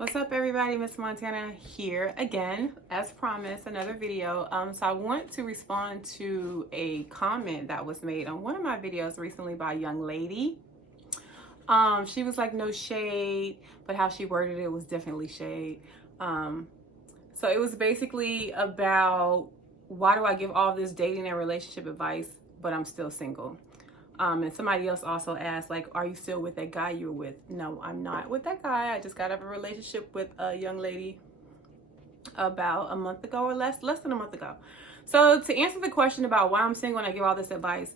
What's up, everybody? Miss Montana here again, as promised, another video. So I want to respond to a comment that was made on one of my videos recently by a young lady. She was like, no shade, but how she worded it was definitely shade. So it was basically about, why do I give all this dating and relationship advice, but I'm still single? And somebody else also asked, like, are you still with that guy you were with? No, I'm not with that guy. I just got out of a relationship with a young lady about a month ago or less than a month ago. So to answer the question about why I'm single and I give all this advice,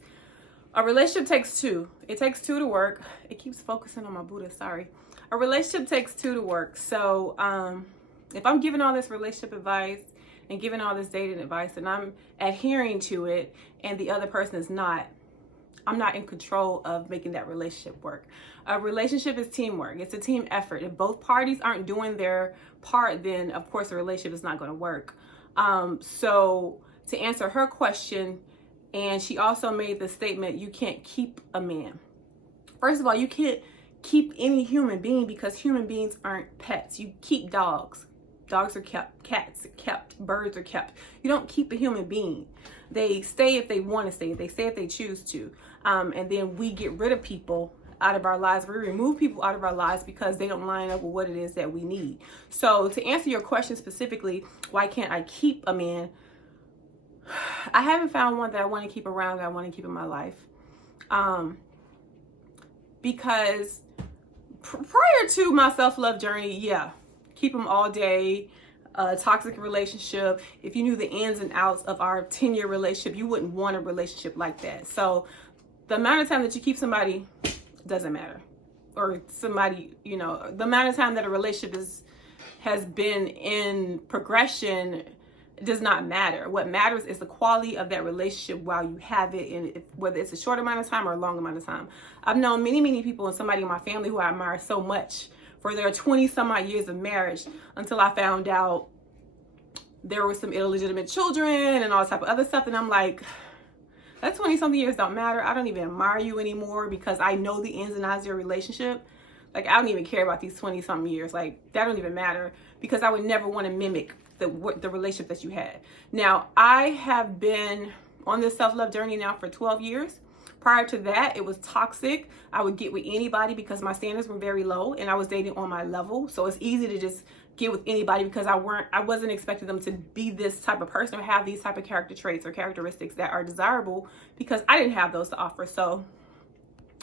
a relationship takes two. It takes two to work. It keeps focusing on my Buddha, sorry. A relationship takes two to work. So if I'm giving all this relationship advice and giving all this dating advice and I'm adhering to it and the other person is not, I'm not in control of making that relationship work. A relationship is teamwork. It's a team effort. If both parties aren't doing their part, then of course the relationship is not going to work. So to answer her question, and she also made the statement, you can't keep a man. First of all, you can't keep any human being because human beings aren't pets. You keep dogs. Dogs are kept, cats are kept, birds are kept. You don't keep a human being. They stay if they want to stay. They stay if they choose to. And then we get rid of people out of our lives. We remove people out of our lives because they don't line up with what it is that we need. So to answer your question specifically, why can't I keep a man? I haven't found one that I want to keep around, that I want to keep in my life. Because prior to my self-love journey, yeah, keep them all day. Toxic relationship. If you knew the ins and outs of our 10-year relationship, you wouldn't want a relationship like that. So the amount of time that you keep somebody doesn't matter. Or somebody, you know, the amount of time that a relationship has been in progression does not matter. What matters is the quality of that relationship while you have it, and whether it's a short amount of time or a long amount of time. I've known many people and somebody in my family who I admire so much for their 20 some odd years of marriage, until I found out there were some illegitimate children and all type of other stuff. And I'm like, that 20 something years don't matter. I don't even admire you anymore because I know the ins and outs of your relationship. Like, I don't even care about these 20 something years. Like, that don't even matter because I would never want to mimic the relationship that you had. Now, I have been on this self-love journey now for 12 years. Prior to that, it was toxic. I would get with anybody because my standards were very low and I was dating on my level. So it's easy to just get with anybody because I wasn't expecting them to be this type of person or have these type of character traits or characteristics that are desirable because I didn't have those to offer. So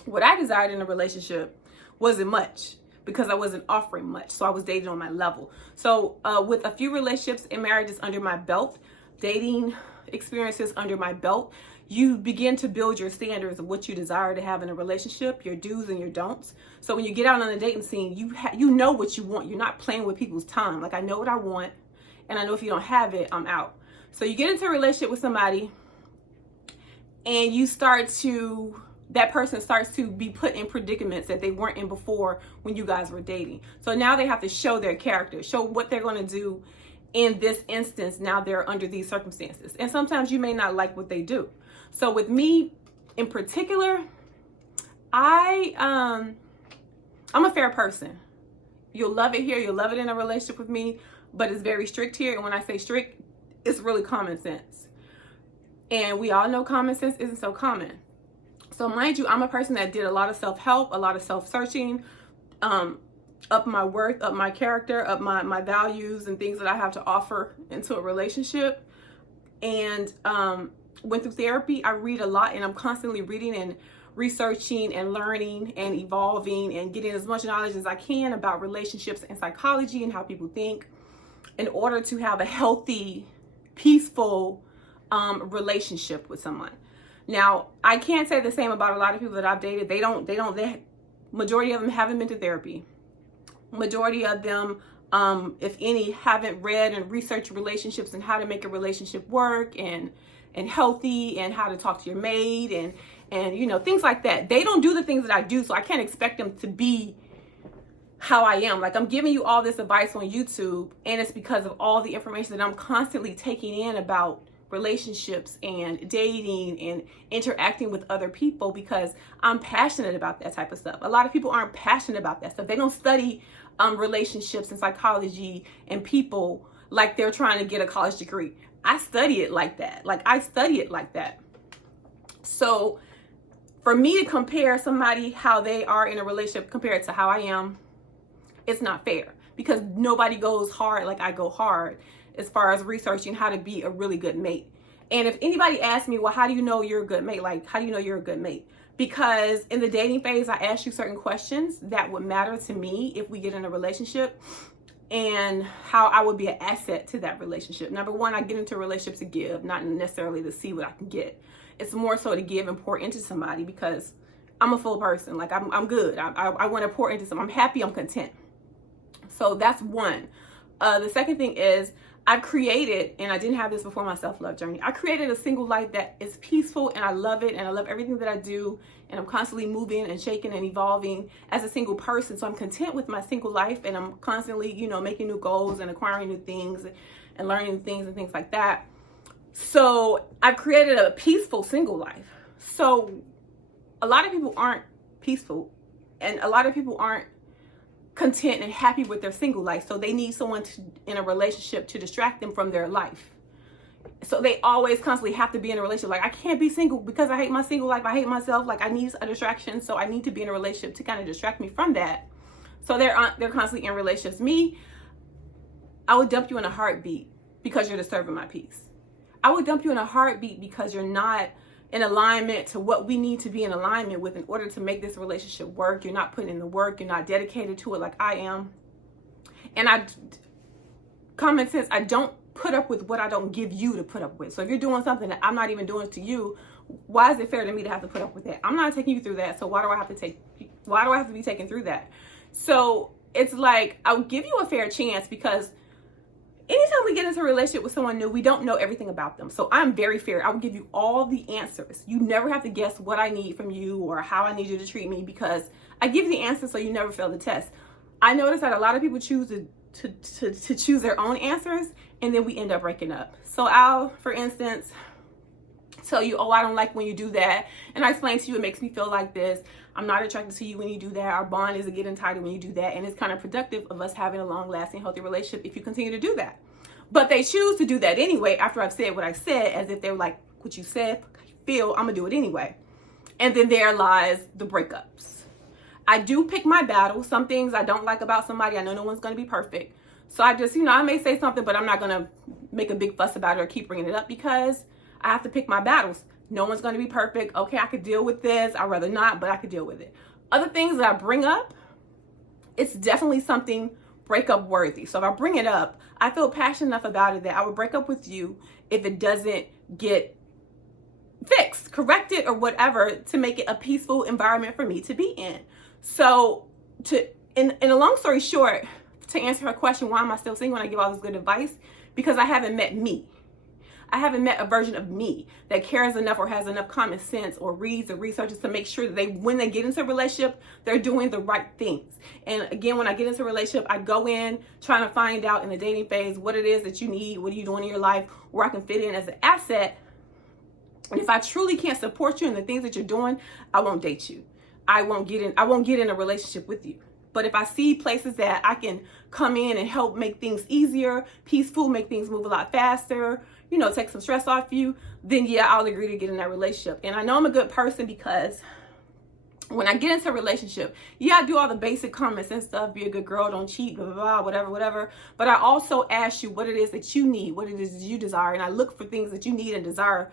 what I desired in a relationship wasn't much because I wasn't offering much. So I was dating on my level. So with a few relationships and marriages under my belt, dating experiences under my belt, you begin to build your standards of what you desire to have in a relationship, your do's and your don'ts. So when you get out on the dating scene, you know what you want. You're not playing with people's time. Like, I know what I want, and I know if you don't have it, I'm out. So you get into a relationship with somebody, and that person starts to be put in predicaments that they weren't in before when you guys were dating. So now they have to show their character, show what they're going to do in this instance. Now they're under these circumstances. And sometimes you may not like what they do. So with me in particular, I'm a fair person. You'll love it here. You'll love it in a relationship with me, but it's very strict here. And when I say strict, it's really common sense. And we all know common sense isn't so common. So mind you, I'm a person that did a lot of self-help, a lot of self-searching, up my worth, up my character, up my values and things that I have to offer into a relationship. And went through therapy. I read a lot, and I'm constantly reading and researching and learning and evolving and getting as much knowledge as I can about relationships and psychology and how people think in order to have a healthy, peaceful relationship with someone. Now, I can't say the same about a lot of people that I've dated. Majority of them haven't been to therapy. Majority of them, if any, haven't read and researched relationships and how to make a relationship work and healthy, and how to talk to your mate and you know, things like that. They don't do the things that I do, so I can't expect them to be how I am. Like, I'm giving you all this advice on YouTube, and it's because of all the information that I'm constantly taking in about relationships and dating and interacting with other people, because I'm passionate about that type of stuff. A lot of people aren't passionate about that stuff. They don't study relationships and psychology and people like they're trying to get a college degree. I study it like that. So for me to compare somebody how they are in a relationship compared to how I am, it's not fair, because nobody goes hard like I go hard as far as researching how to be a really good mate. And if anybody asks me, well, how do you know you're a good mate? Like, how do you know you're a good mate? Because in the dating phase, I ask you certain questions that would matter to me if we get in a relationship, and how I would be an asset to that relationship. Number one, I get into a relationship to give, not necessarily to see what I can get. It's more so to give and pour into somebody, because I'm a full person. Like, I'm good. I want to pour into someone. I'm happy. I'm content. So that's one. The second thing is, I've created, and I didn't have this before my self-love journey, I created a single life that is peaceful, and I love it, and I love everything that I do, and I'm constantly moving and shaking and evolving as a single person. So I'm content with my single life, and I'm constantly, you know, making new goals and acquiring new things and learning new things and things like that. So I've created a peaceful single life. So a lot of people aren't peaceful, and a lot of people aren't content and happy with their single life. So they need someone in a relationship to distract them from their life. So they always constantly have to be in a relationship. Like, I can't be single because I hate my single life. I hate myself. Like, I need a distraction. So I need to be in a relationship to kind of distract me from that. So they're constantly in relationships. Me, I would dump you in a heartbeat because you're disturbing my peace. I would dump you in a heartbeat because you're not in alignment to what we need to be in alignment with in order to make this relationship work. You're not putting in the work. You're not dedicated to it like I am. And common sense, I don't put up with what I don't give you to put up with. So if you're doing something that I'm not even doing to you, why is it fair to me to have to put up with that? I'm not taking you through that. So why do I have to be taken through that? So it's like, I'll give you a fair chance, because anytime we get into a relationship with someone new, we don't know everything about them. So I'm very fair. I will give you all the answers. You never have to guess what I need from you or how I need you to treat me, because I give you the answers so you never fail the test. I notice that a lot of people choose to choose their own answers, and then we end up breaking up. So I'll, for instance, tell you, oh, I don't like when you do that. And I explain to you, it makes me feel like this. I'm not attracted to you when you do that. Our bond isn't getting tighter when you do that. And it's kind of productive of us having a long-lasting, healthy relationship if you continue to do that. But they choose to do that anyway after I've said what I said, as if they were like, what you said, how you feel, I'm going to do it anyway. And then there lies the breakups. I do pick my battles. Some things I don't like about somebody, I know no one's going to be perfect. So I just, I may say something, but I'm not going to make a big fuss about it or keep bringing it up, because I have to pick my battles. No one's going to be perfect. Okay, I could deal with this. I'd rather not, but I could deal with it. Other things that I bring up, it's definitely something breakup worthy. So if I bring it up, I feel passionate enough about it that I would break up with you if it doesn't get fixed, corrected, or whatever, to make it a peaceful environment for me to be in. So in a long story short, to answer her question, why am I still single when I give all this good advice? Because I haven't met me. I haven't met a version of me that cares enough or has enough common sense or reads or researches to make sure that when they get into a relationship, they're doing the right things. And again, when I get into a relationship, I go in trying to find out in the dating phase what it is that you need, what are you doing in your life, where I can fit in as an asset. And if I truly can't support you in the things that you're doing, I won't date you. I won't get in a relationship with you. But if I see places that I can come in and help make things easier, peaceful, make things move a lot faster, take some stress off you, then yeah, I'll agree to get in that relationship. And I know I'm a good person because when I get into a relationship, yeah, I do all the basic common sense stuff, be a good girl, don't cheat, blah, blah, blah, whatever. But I also ask you what it is that you need, what it is that you desire. And I look for things that you need and desire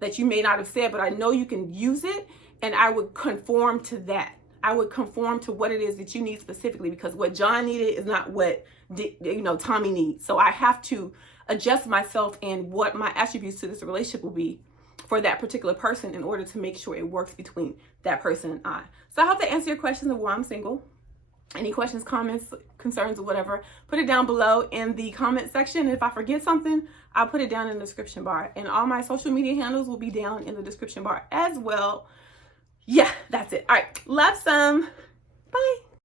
that you may not have said, but I know you can use it. And I would conform to that. I would conform to what it is that you need specifically, because what John needed is not what Tommy needs. So I have to adjust myself and what my attributes to this relationship will be for that particular person in order to make sure it works between that person and I. So I hope that answers your questions of why I'm single. Any questions, comments, concerns, or whatever, put it down below in the comment section. If I forget something, I'll put it down in the description bar. And all my social media handles will be down in the description bar as well. Yeah, that's it. All right. Love some. Bye.